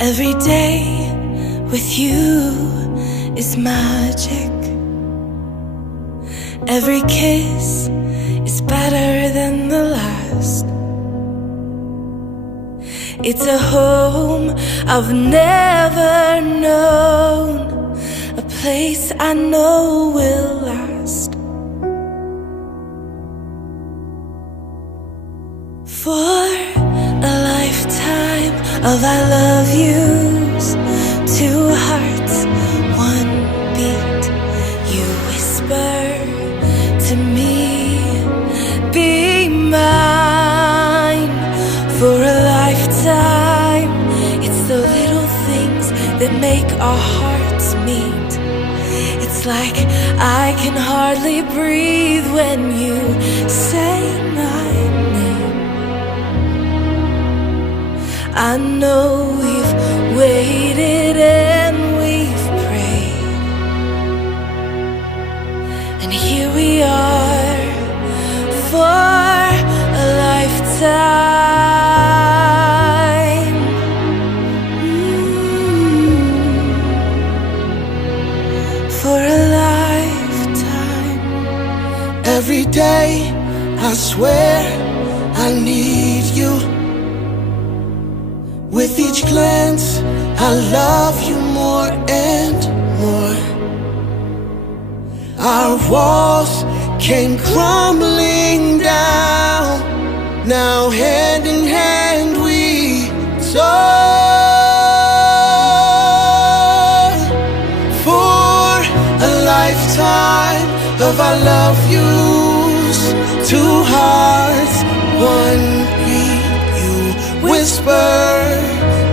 Every day with you is magic. Every kiss is better than the last. It's a home I've never known, a place I know will last. For a lifetime of I love yous, two hearts, one beat. You whisper to me, be mine. For a lifetime, it's the little things that make our hearts meet. It's like I can hardly breathe when you say my name. I know we've waited and we've prayed, and here we are for a lifetime. For a lifetime. Every day I swear I need you. With each glance, I love you more and more. Our walls came crumbling down. Now hand in hand we soar. For a lifetime of I love yous, two hearts, one beat. You whisper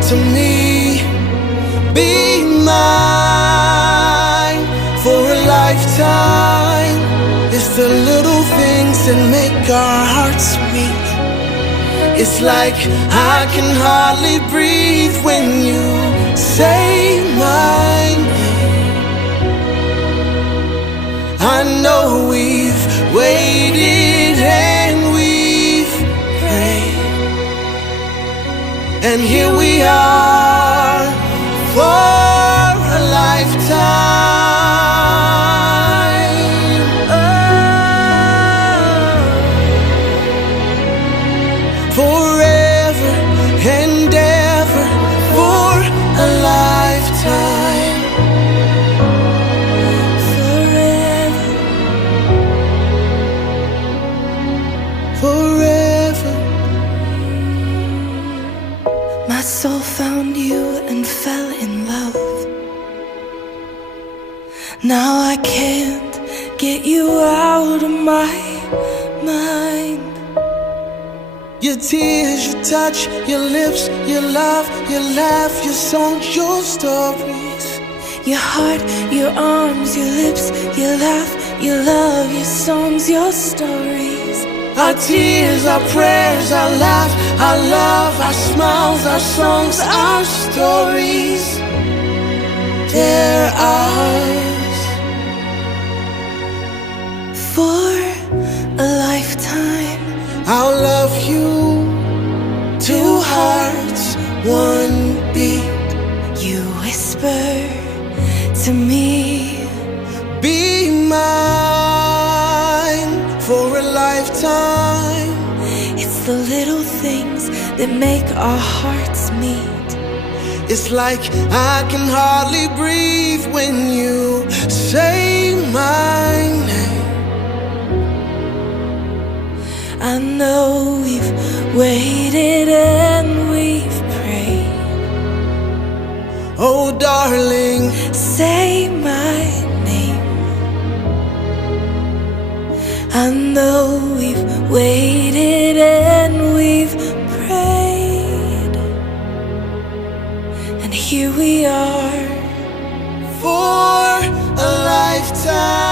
to me, be mine. For a lifetime, it's the little things that make our hearts meet. It's like I can hardly breathe when you say my name. I know we've waited and we've prayed, and here we are for a lifetime. Oh, forever and ever for a lifetime. Forever. Forever. My soul found you and fell in love. Now I can't get you out of my mind. Your tears, your touch, your lips, your love, your laugh, your songs, your stories. Your heart, your arms, your lips, your laugh, your love, your songs, your stories. Our tears, our prayers, our laugh, our love, our smiles, our songs, our stories. They're ours. For a lifetime, I'll love you, two hearts, one beat. you whisper to me, Be mine for a lifetime. it's the little things that make our hearts meet. It's like I can hardly breathe when you say my name. I know we've waited and we've prayed. Oh darling, Say my name. I know we've waited and we've prayed, and here we are for a lifetime.